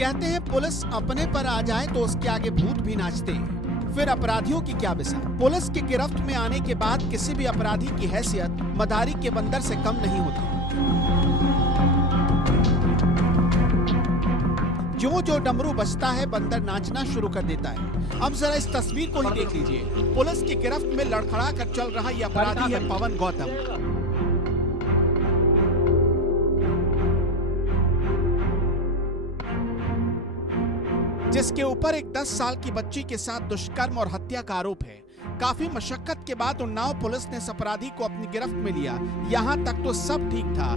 कहते हैं पुलिस अपने पर आ जाए तो उसके आगे भूत भी नाचते हैं। फिर अपराधियों की क्या मिसाल। पुलिस की गिरफ्त में आने के बाद किसी भी अपराधी की हैसियत मदारी के बंदर से कम नहीं होती। जो जो डमरू बजता है बंदर नाचना शुरू कर देता है। अब जरा इस तस्वीर को ही देख लीजिए। पुलिस की गिरफ्त में लड़खड़ा कर चल रहा ये अपराधी है पवन गौतम। जिसके ऊपर एक 10 साल की बच्ची के साथ दुष्कर्म और हत्या का आरोप है। काफी मशक्कत के बाद उन्नाव पुलिस ने इस अपराधी को अपनी गिरफ्त में लिया। यहाँ तक तो सब ठीक था,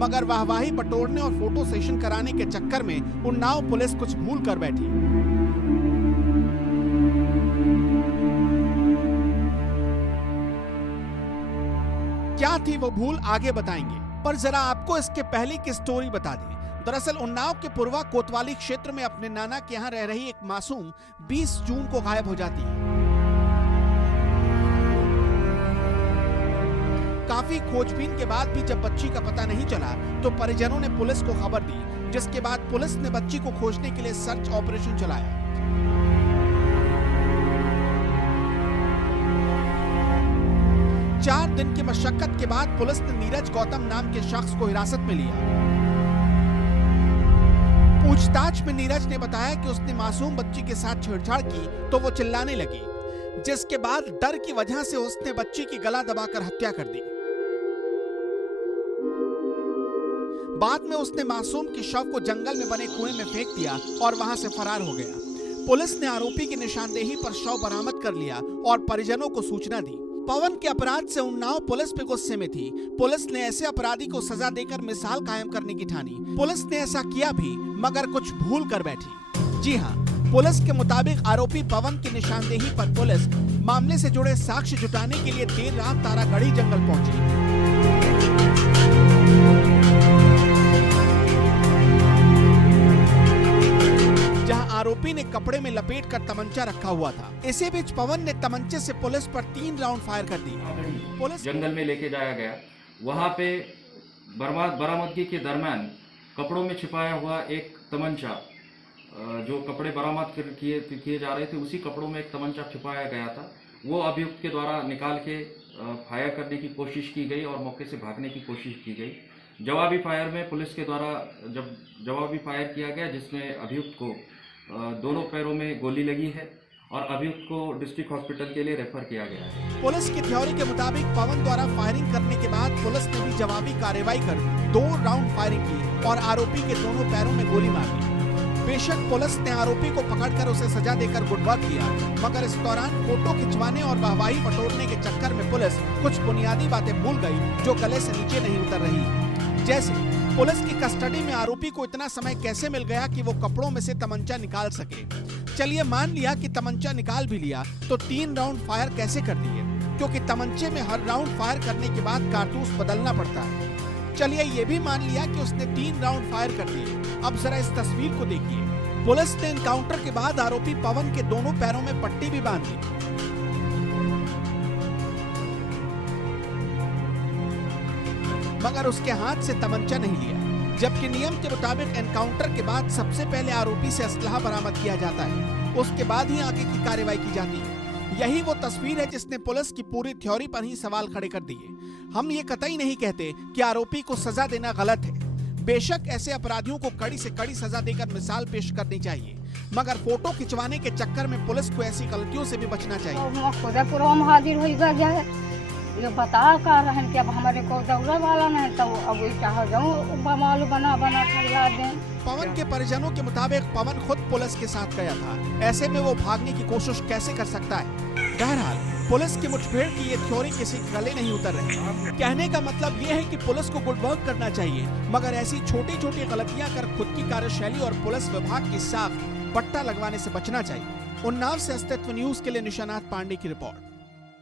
मगर वाहवाही बटोरने और फोटो सेशन कराने के चक्कर में उन्नाव पुलिस कुछ भूल कर बैठी। क्या थी वो भूल आगे बताएंगे, पर जरा आपको इसके पहले की स्टोरी बता दें। दरअसल उन्नाव के पूर्वा कोतवाली क्षेत्र में अपने नाना के यहाँ रह रही एक मासूम 20 जून को गायब हो जाती है। काफी खोजबीन के बाद भी जब बच्ची का पता नहीं चला तो परिजनों ने पुलिस को खबर दी, जिसके बाद पुलिस ने बच्ची को खोजने के लिए सर्च ऑपरेशन चलाया। चार दिन की मशक्कत के बाद पुलिस ने नीरज गौतम नाम के शख्स को हिरासत में लिया। पूछताछ में नीरज ने बताया कि उसने मासूम बच्ची के साथ छेड़छाड़ की तो वो चिल्लाने लगी, जिसके बाद डर की वजह से उसने बच्ची की गला दबाकर हत्या कर दी। बाद में उसने मासूम के शव को जंगल में बने कुएं में फेंक दिया और वहां से फरार हो गया। पुलिस ने आरोपी की निशानदेही पर शव बरामद कर लिया और परिजनों को सूचना दी। पवन के अपराध से उन्नाव पुलिस पे गुस्से में थी। पुलिस ने ऐसे अपराधी को सजा देकर मिसाल कायम करने की ठानी। पुलिस ने ऐसा किया भी, मगर कुछ भूल कर बैठी। जी हाँ, पुलिस के मुताबिक आरोपी पवन की निशानदेही पर पुलिस मामले से जुड़े साक्ष्य जुटाने के लिए देर रात तारागढ़ी जंगल पहुंची। आरोपी ने कपड़े में लपेटकर तमंचा रखा हुआ था। इसी बीच पवन ने तमंचे से पुलिस पर 3 राउंड फायर कर दी। पुलिस जंगल में लेके जाया गया। वहां पे बरामदगी के दरमियान कपड़ों में छिपाया हुआ एक तमंचा, जो कपड़े बरामद किए जा रहे थे, उसी कपड़ों में एक तमंचा छिपाया गया था। वो अभियुक्त के द्वारा निकाल के फायर करने की कोशिश की गई और मौके से भागने की कोशिश की गई। जवाबी फायर में पुलिस के द्वारा जब जवाबी फायर किया गया, जिसमें अभियुक्त को दोनों पैरों में गोली लगी है और अभियुक्त को डिस्ट्रिक्ट हॉस्पिटल के लिए रेफर किया गया है। पुलिस की थ्योरी के मुताबिक पवन द्वारा फायरिंग करने के बाद पुलिस ने भी जवाबी कार्रवाई कर 2 राउंड फायरिंग की और आरोपी के दोनों पैरों में गोली मार दी। बेशक पुलिस ने आरोपी को पकड़कर उसे सजा देकर गुड वर्क किया, मगर इस दौरान फोटो खिंचवाने और वाहवाही बटोरने के चक्कर में पुलिस कुछ बुनियादी बातें भूल गई जो गले से नीचे नहीं उतर रही। जैसे पुलिस की कस्टडी में आरोपी को इतना समय कैसे मिल गया कि वो कपड़ों में से तमंचा निकाल सके। चलिए मान लिया कि तमंचा निकाल भी लिया तो 3 राउंड फायर कैसे कर दिए, क्योंकि तमंचे में हर राउंड फायर करने के बाद कारतूस बदलना पड़ता है। चलिए ये भी मान लिया कि उसने 3 राउंड फायर कर दिए। अब जरा इस तस्वीर को देखिए। पुलिस ने एनकाउंटर के बाद आरोपी पवन के दोनों पैरों में पट्टी भी बांध दी। मगर उसके हाथ से तमंचा नहीं लिया, जबकि नियम के मुताबिक एनकाउंटर के बाद सबसे पहले आरोपी से असलहा बरामद किया जाता है, उसके बाद ही आगे की कार्रवाई की जाती है। यही वो तस्वीर है जिसने पुलिस की पूरी थ्योरी पर ही सवाल खड़े कर दिए। हम ये कतई नहीं कहते कि आरोपी को सजा देना गलत है। बेशक ऐसे अपराधियों को कड़ी से कड़ी सजा देकर मिसाल पेश करनी चाहिए, मगर फोटो खिंचवाने के चक्कर में पुलिस को ऐसी गलतियों से भी बचना चाहिए। ये बता कर रहे हैं कि अब हमारे को दौड़ा वाला नहीं, तो अब चाह जाऊँ बमाल बना खिला दें। पवन के परिजनों के मुताबिक पवन खुद पुलिस के साथ गया था, ऐसे में वो भागने की कोशिश कैसे कर सकता है। बहरहाल पुलिस की मुठभेड़ की ये थ्योरी किसी गले नहीं उतर रही। कहने का मतलब ये है कि पुलिस को गुड वर्क करना चाहिए, मगर ऐसी छोटी छोटी गलतियां कर खुद की कार्यशैली और पुलिस विभाग की साख पट्टा लगवाने से बचना चाहिए। उन्नाव से अस्तित्व न्यूज के लिए निशानाथ पांडे की रिपोर्ट।